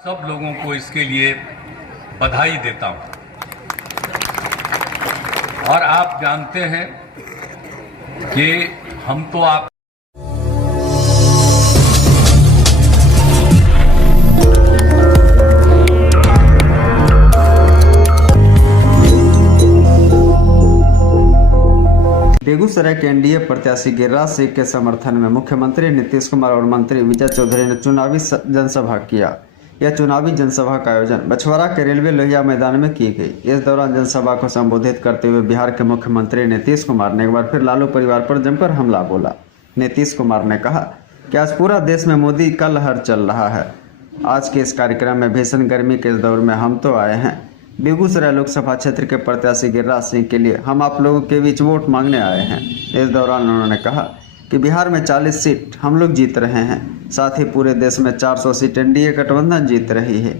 सब लोगों को इसके लिए बधाई देता हूं। और आप जानते हैं कि हम तो आप बेगूसराय के एनडीए प्रत्याशी गिरिराज सिंह के समर्थन में मुख्यमंत्री नीतीश कुमार और मंत्री विजय चौधरी ने चुनावी जनसभा किया। यह चुनावी जनसभा का आयोजन बछवाड़ा के रेलवे लोहिया मैदान में की गई। इस दौरान जनसभा को संबोधित करते हुए बिहार के मुख्यमंत्री नीतीश कुमार ने एक बार फिर लालू परिवार पर जमकर हमला बोला। नीतीश कुमार ने कहा कि आज पूरा देश में मोदी का लहर चल रहा है। आज के इस कार्यक्रम में भीषण गर्मी के इस दौर में हम तो आए हैं। बेगूसराय लोकसभा क्षेत्र के प्रत्याशी गिरिराज सिंह के लिए हम आप लोगों के बीच वोट मांगने आए हैं। इस दौरान उन्होंने कहा कि बिहार में 40 सीट हम लोग जीत रहे हैं, साथ ही पूरे देश में 400 सीट एनडीए गठबंधन जीत रही है।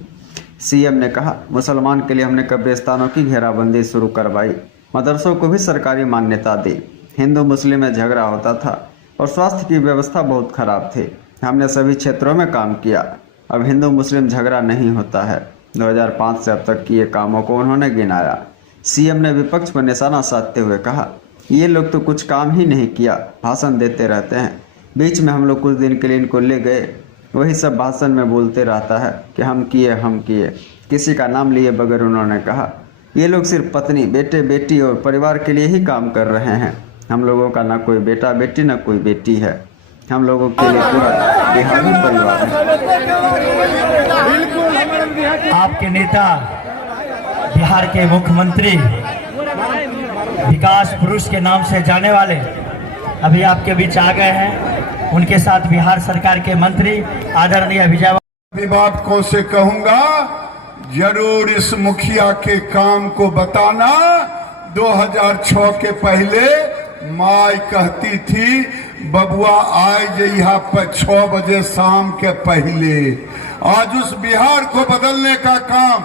सीएम ने कहा मुसलमान के लिए हमने कब्रिस्तानों की घेराबंदी शुरू करवाई, मदरसों को भी सरकारी मान्यता दी। हिंदू मुस्लिम में झगड़ा होता था और स्वास्थ्य की व्यवस्था बहुत खराब थी। हमने सभी क्षेत्रों में काम किया, अब हिंदू मुस्लिम झगड़ा नहीं होता है। 2005 से अब तक किए कामों को उन्होंने गिनाया। सीएम ने विपक्ष पर निशाना साधते हुए कहा ये लोग तो कुछ काम ही नहीं किया, भाषण देते रहते हैं। बीच में हम लोग कुछ दिन के लिए इनको ले गए, वही सब भाषण में बोलते रहता है कि हम किए। किसी का नाम लिए बगैर उन्होंने कहा ये लोग सिर्फ पत्नी बेटे बेटी और परिवार के लिए ही काम कर रहे हैं। हम लोगों का ना कोई बेटा बेटी ना कोई बेटी है, हम लोगों के लिए पूरा बिहारी परिवार है। आपके नेता बिहार के मुख्यमंत्री विकास पुरुष के नाम से जाने वाले अभी आपके बीच आ गए हैं। उनके साथ बिहार सरकार के मंत्री आदरणीय विजय अभिभावकों से कहूंगा जरूर इस मुखिया के काम को बताना। 2006 के पहले माई कहती थी बबुआ आए जइहा पर 6 बजे शाम के पहले। आज उस बिहार को बदलने का काम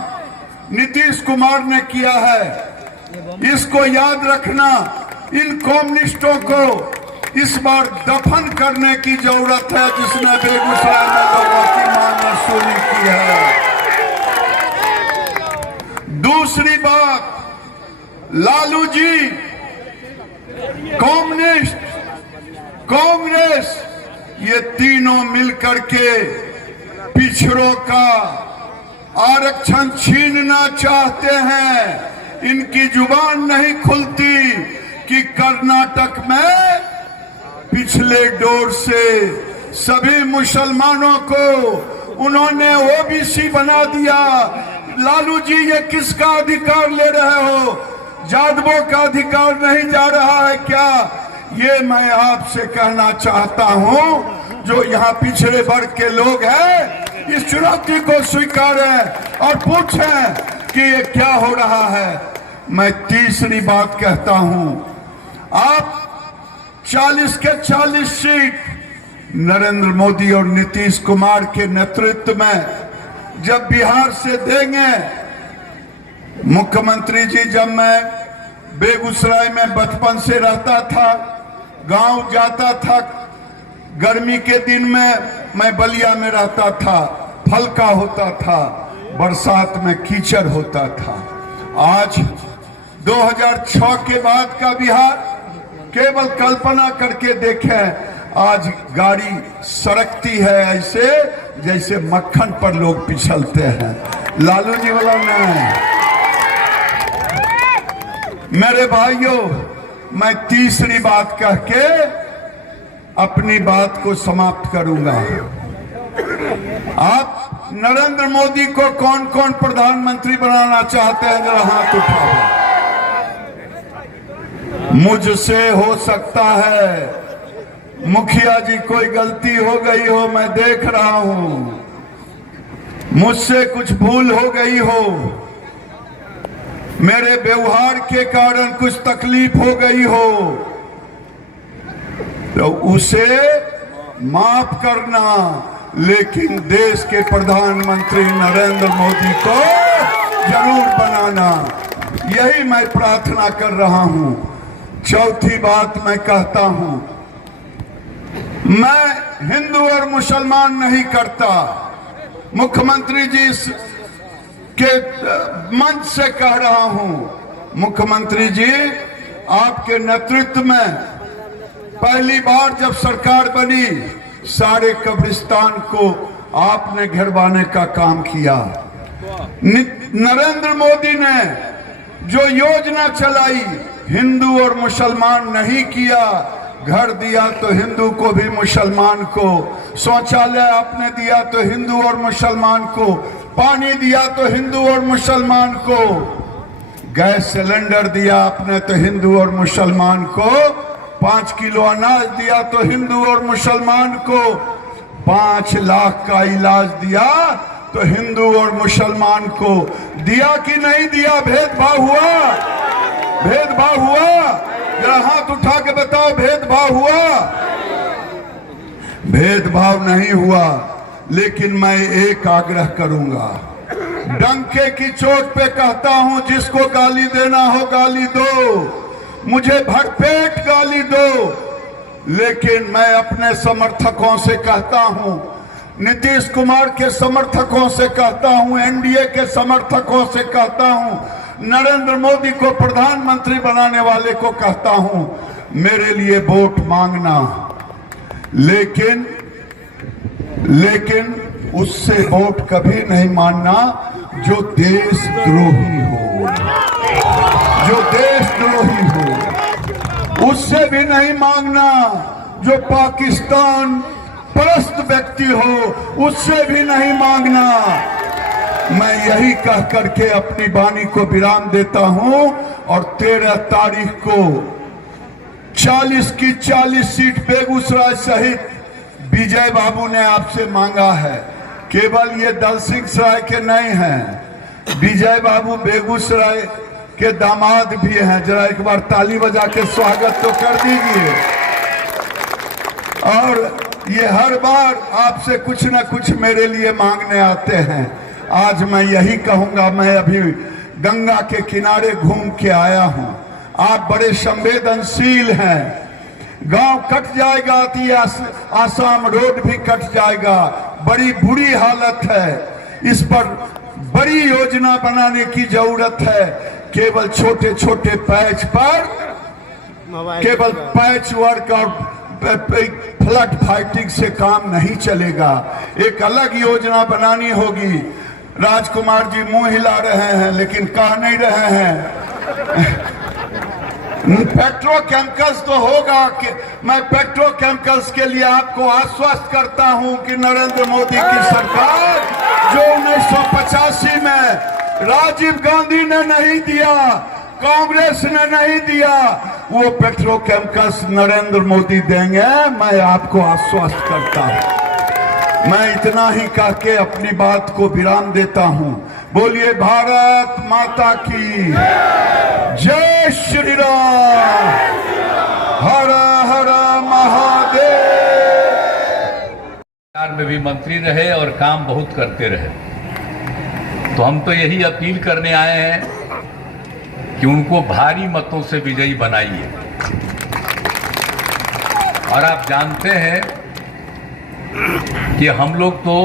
नीतीश कुमार ने किया है। इसको याद रखना। इन कम्युनिस्टों को इस बार दफन करने की जरूरत है, जिसने बेगूसराय में लोगों की मांग सुनी की है। दूसरी बात, लालू जी कम्युनिस्ट कांग्रेस ये तीनों मिलकर के पिछड़ों का आरक्षण छीनना चाहते हैं। इनकी जुबान नहीं खुलती कि कर्नाटक में पिछले दौर से सभी मुसलमानों को उन्होंने ओबीसी बना दिया। लालू जी ये किसका अधिकार ले रहे हो? यादवों का अधिकार नहीं जा रहा है क्या? ये मैं आपसे कहना चाहता हूं। जो यहाँ पिछड़े वर्ग के लोग हैं इस चुनौती को स्वीकारें और पूछें कि ये क्या हो रहा है। मैं तीसरी बात कहता हूं, आप 40 के 40 सीट नरेंद्र मोदी और नीतीश कुमार के नेतृत्व में जब बिहार से देंगे। मुख्यमंत्री जी, जब मैं बेगूसराय में बचपन से रहता था, गांव जाता था, गर्मी के दिन में मैं बलिया में रहता था, फलका होता था, बरसात में कीचड़ होता था। आज 2006 के बाद का बिहार केवल कल्पना करके देखें। आज गाड़ी सड़कती है ऐसे जैसे मक्खन पर लोग पिछलते हैं। लालू जी वाला नहीं। मेरे भाइयों, मैं तीसरी बात कह के अपनी बात को समाप्त करूंगा। आप नरेंद्र मोदी को कौन कौन प्रधानमंत्री बनाना चाहते हैं? जरा हाथ उठाओ। मुझसे हो सकता है मुखिया जी कोई गलती हो गई हो, मैं देख रहा हूं, मुझसे कुछ भूल हो गई हो, मेरे व्यवहार के कारण कुछ तकलीफ हो गई हो, तो उसे माफ करना। लेकिन देश के प्रधानमंत्री नरेंद्र मोदी को जरूर बनाना, यही मैं प्रार्थना कर रहा हूं। चौथी बात मैं कहता हूं, मैं हिंदू और मुसलमान नहीं करता, मुख्यमंत्री जी के मंच से कह रहा हूं, मुख्यमंत्री जी आपके नेतृत्व में पहली बार जब सरकार बनी, सारे कब्रिस्तान को आपने घेरवाने का काम किया। नरेंद्र मोदी ने जो योजना चलाई, हिंदू और मुसलमान नहीं किया। घर दिया तो हिंदू को भी मुसलमान को, शौचालय आपने दिया तो हिंदू और मुसलमान को, पानी दिया तो हिंदू और मुसलमान को, गैस सिलेंडर दिया आपने तो हिंदू और मुसलमान को, 5 किलो अनाज दिया तो हिंदू और मुसलमान को, 5 लाख का इलाज दिया तो हिंदू और मुसलमान को। दिया कि नहीं दिया? भेदभाव हुआ? भेदभाव हुआ? जरा हाथ उठा के बताओ, भेदभाव हुआ? भेदभाव नहीं हुआ। लेकिन मैं एक आग्रह करूंगा, डंके की चोट पे कहता हूं, जिसको गाली देना हो गाली दो, मुझे भरपेट गाली दो, लेकिन मैं अपने समर्थकों से कहता हूं, नीतीश कुमार के समर्थकों से कहता हूं, एनडीए के समर्थकों से कहता हूं, नरेंद्र मोदी को प्रधानमंत्री बनाने वाले को कहता हूं, मेरे लिए वोट मांगना, लेकिन उससे वोट कभी नहीं मांगना जो देशद्रोही हो, जो देशद्रोही हो। उससे भी नहीं मांगना जो पाकिस्तान परस्त व्यक्ति हो, उससे भी नहीं मांगना। मैं यही कह करके अपनी वाणी को विराम देता हूं और 13 तारीख को 40 की 40 सीट बेगूसराय सहित विजय बाबू ने आपसे मांगा है। केवल ये दल सिंह सराय के नहीं हैं, विजय बाबू बेगूसराय के दामाद भी हैं। जरा एक बार ताली बजा के स्वागत तो कर दीजिए। और ये हर बार आपसे कुछ न कुछ मेरे लिए मांगने आते हैं। आज मैं यही कहूंगा, मैं अभी गंगा के किनारे घूम के आया हूं, आप बड़े संवेदनशील हैं। गांव कट जाएगा तो आसाम रोड भी कट जाएगा, बड़ी बुरी हालत है। इस पर बड़ी योजना बनाने की जरूरत है। केवल छोटे छोटे पैच पर, केवल पैच वर्क और फ्लड फाइटिंग से काम नहीं चलेगा। एक अलग योजना बनानी होगी। राजकुमार जी मुंह हिला रहे हैं लेकिन कह नहीं रहे हैं। पेट्रोकेमिकल्स तो होगा कि मैं पेट्रोकेमिकल्स के लिए आपको आश्वस्त करता हूं कि नरेंद्र मोदी की सरकार जो 1985 में राजीव गांधी ने नहीं दिया, कांग्रेस ने नहीं दिया, वो पेट्रोकेमिकल्स नरेंद्र मोदी देंगे, मैं आपको आश्वस्त करता हूं। मैं इतना ही कह के अपनी बात को विराम देता हूं। बोलिए भारत माता की जय श्री राम, हर हर महादेव। सरकार में भी मंत्री रहे और काम बहुत करते रहे, तो हम तो यही अपील करने आए हैं कि उनको भारी मतों से विजयी बनाइए। और आप जानते हैं कि हम लोग तो,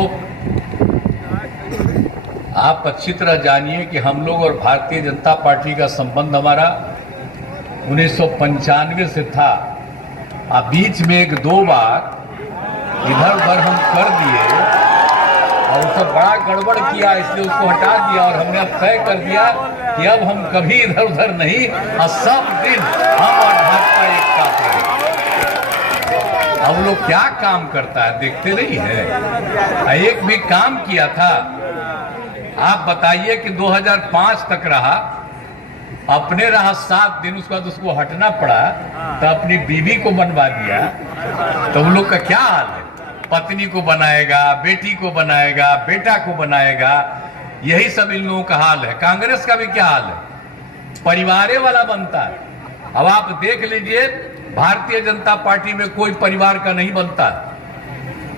आप अच्छी तरह जानिए कि हम लोग और भारतीय जनता पार्टी का संबंध हमारा 1995 से था। बीच में 1-2 बार इधर उधर हम कर दिए और उससे बड़ा गड़बड़ किया, इसलिए उसको हटा दिया और हमने अब तय कर दिया कि अब हम कभी इधर उधर नहीं, और सब दिन हम और भाजपा एक साथ रहेंगे। अब लोग क्या काम करता है देखते नहीं है। एक भी काम किया था, आप बताइए कि 2005 तक रहा, अपने रहा 7 दिन, उसके बाद उसको हटना पड़ा, तो अपनी बीवी को बनवा दिया। तो उन लोग का क्या हाल है? पत्नी को बनाएगा, बेटी को बनाएगा, बेटा को बनाएगा, यही सब इन लोगों का हाल है। कांग्रेस का भी क्या हाल है? परिवारे वाला बनता है। अब आप देख लीजिए, भारतीय जनता पार्टी में कोई परिवार का नहीं बनता,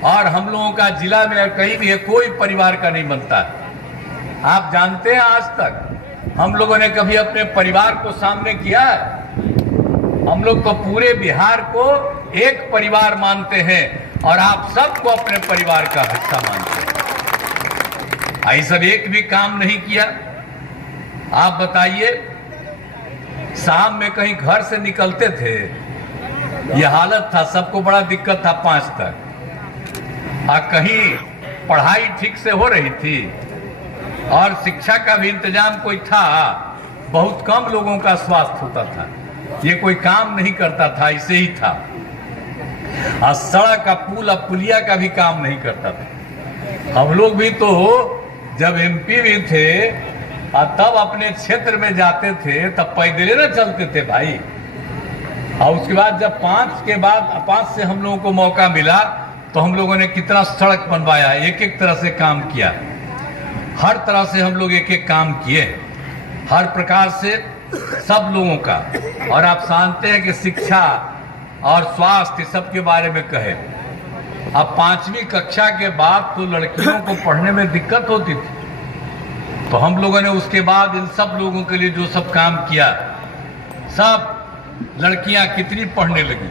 और हम लोगों का जिला में कहीं भी है, कोई परिवार का नहीं बनता। आप जानते हैं आज तक हम लोगों ने कभी अपने परिवार को सामने किया है? हम लोग तो पूरे बिहार को एक परिवार मानते हैं और आप सबको अपने परिवार का हिस्सा मानते हैं। ये सब एक भी काम नहीं किया। आप बताइए, शाम में कहीं घर से निकलते थे, ये हालत था, सबको बड़ा दिक्कत था 5 तक। कहीं पढ़ाई ठीक से हो रही थी और शिक्षा का भी इंतजाम कोई था, बहुत कम लोगों का स्वास्थ्य होता था, ये कोई काम नहीं करता था, ऐसे ही था। और सड़क का पुल और पुलिया का भी काम नहीं करता था। हम लोग भी तो जब एमपी भी थे और तब अपने क्षेत्र में जाते थे तब पैदल न चलते थे भाई। और उसके बाद जब 5 से हम लोगों को मौका मिला तो हम लोगों ने कितना सड़क बनवाया, एक एक तरह से काम किया, हर तरह से हम लोग एक एक काम किए, हर प्रकार से सब लोगों का। और आप जानते हैं कि शिक्षा और स्वास्थ्य सब के बारे में कहे, अब 5वीं कक्षा के बाद तो लड़कियों को पढ़ने में दिक्कत होती थी, तो हम लोगों ने उसके बाद इन सब लोगों के लिए जो सब काम किया, सब लड़कियां कितनी पढ़ने लगी,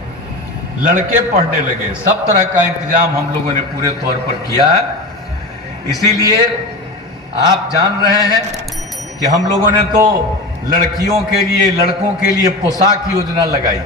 लड़के पढ़ने लगे, सब तरह का इंतजाम हम लोगों ने पूरे तौर पर किया है। इसीलिए आप जान रहे हैं कि हम लोगों ने तो लड़कियों के लिए, लड़कों के लिए पोशाक योजना लगाई।